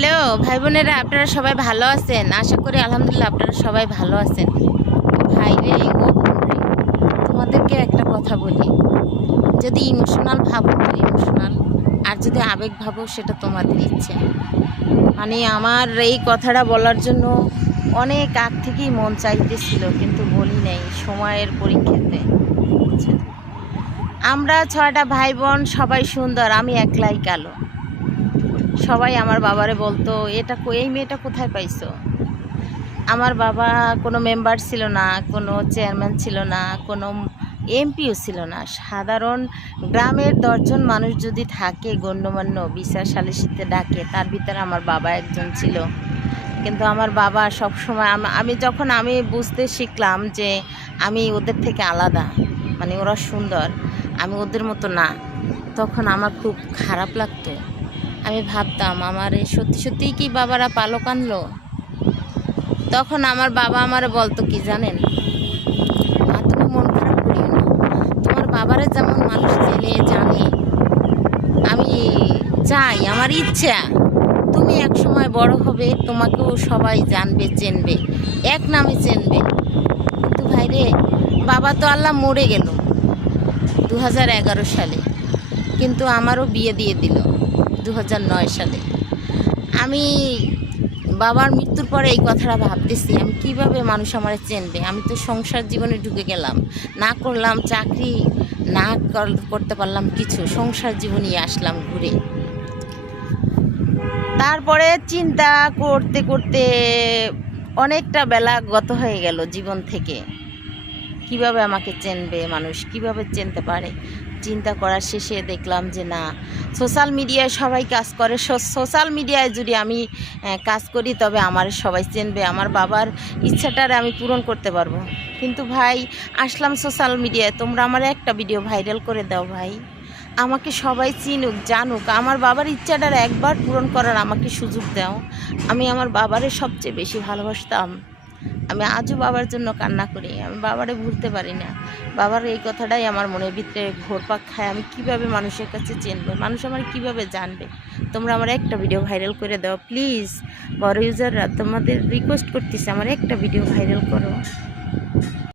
Hello ভাই বোনেরা, আপনারা সবাই ভালো আছেন? আশা করি আলহামদুলিল্লাহ আপনারা সবাই ভালো আছেন। ভাই রে ও বোন রে, তোমাদেরকে একটা কথা বলি, যদি ইমোশনাল ভাবো তো ইমোশনাল, আর যদি আবেগ ভাবো সেটা তোমাদের ইচ্ছে। মানে আমার এই কথাটা বলার জন্য অনেক আগ থেকেই মন চাইতেছিল, কিন্তু বলি নাই সময়ের পরীক্ষাতে। আমরা 6টা ভাই বোন, সবাই সুন্দর, আমি একলাই কালো। সবাই আমার বাবারে বলতো, এই মেয়েটা কোথায় পাইছো? আমার বাবা কোনো মেম্বার ছিল না, কোনো চেয়ারম্যান ছিল না, কোনো এমপিও ছিল না। সাধারণ গ্রামের 10 জন মানুষ যদি থাকে গণ্যমান্য বিচার সালিসিতে ডাকে, তার ভিতরে আমার বাবা একজন ছিল। কিন্তু আমার বাবা সবসময় আমি বুঝতে শিখলাম যে আমি ওদের থেকে আলাদা, মানে ওরা সুন্দর, আমি ওদের মতো না। তখন আমার খুব খারাপ লাগতো। আমি ভাবতাম আমার সত্যি সত্যিই কি বাবারা পালক আনলো? তখন আমার বাবা আমার বলতো কি জানেন, মা তুমি মন খারাপ করিও না, তোমার বাবারা যেমন মানুষ জেনে জানে, আমি চাই, আমার ইচ্ছা তুমি এক সময় বড় হবে, তোমাকেও সবাই জানবে, চেনবে, এক নামে চেনবে। কিন্তু ভাইরে, বাবা তো আল্লাহ মরে গেল 2011 সালে, কিন্তু আমারও বিয়ে দিয়ে দিল 2009 সালে। আমি বাবার মৃত্যুর পরে এই কথাটা ভাবতেছি, আমি কিভাবে মানুষ আমার চেনবে? আমি তো সংসার জীবনে ঢুকে গেলাম, না করলাম চাকরি, না করতে পারলাম কিছু, সংসার জীবনে আসলাম ঘুরে। তারপরে চিন্তা করতে করতে অনেকটা বেলা গত হয়ে গেল জীবন থেকে। কিভাবে আমাকে চেনবে মানুষ, কিভাবে চিনতে পারে? চিন্তা করার শেষে দেখলাম যে না, সোশ্যাল মিডিয়ায় সবাই কাজ করে, সোশ্যাল মিডিয়ায় যদি আমি কাজ করি তবে আমার সবাই চিনবে, আমার বাবার ইচ্ছাটারে আমি পূরণ করতে পারবো। কিন্তু ভাই, আসলাম সোশ্যাল মিডিয়ায়, তোমরা আমার একটা ভিডিও ভাইরাল করে দাও ভাই, আমাকে সবাই চিনুক, জানুক, আমার বাবার ইচ্ছাটার একবার পূরণ করার আমাকে সুযোগ দাও। আমি আমার বাবারে সবচেয়ে বেশি ভালোবাসতাম। আমি আজও বাবার জন্য কান্না করি, আমি বাবারে ভুলতে পারি না। বাবার এই কথাটাই আমার মনের ভিতরে ঘোরপাক খায়, আমি কিভাবে মানুষের কাছে চিনবে, মানুষ আমার কিভাবে জানবে? তোমরা আমার একটা ভিডিও ভাইরাল করে দাও প্লিজ, বড় ইউজাররা, তোমাদের রিকোয়েস্ট করতেছে, আমার একটা ভিডিও ভাইরাল করো।